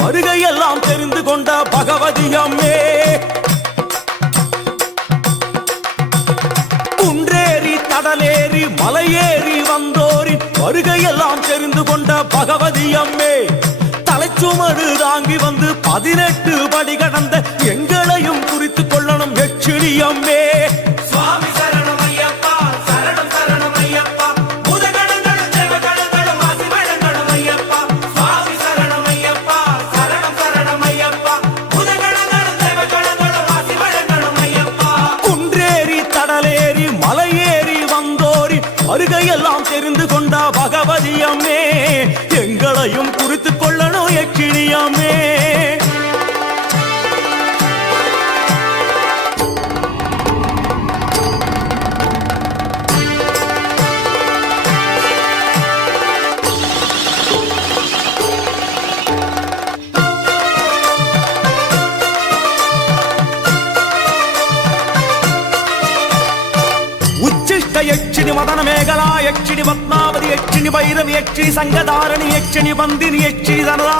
வருகையெல்லாம் தெரிந்து கொண்ட பகவதி அம்மே குன்றேறி கடலேறி மலையேறி வந்தோரின் வருகையெல்லாம் தெரிந்து கொண்ட பகவதி அம்மே தலைச்சுமடு தாங்கி வந்து 18 படி கடந்த எங்களையும் குறித்துக் கொள்ளணும் எச்சிடி அம்மே வருகையெல்லாம் தெரிந்து கொண்ட பகவதி அம்மே எங்களையும் குறித்துக் கொள்ளணும் எச்சிடி அம்மே यक्षिणी मदन मेघला यक्षिणी पद्मावती यक्षिणी भैरवी यक्षिणी संगधारिणी यक्षिणी बंदिनी यक्षिणी धनदा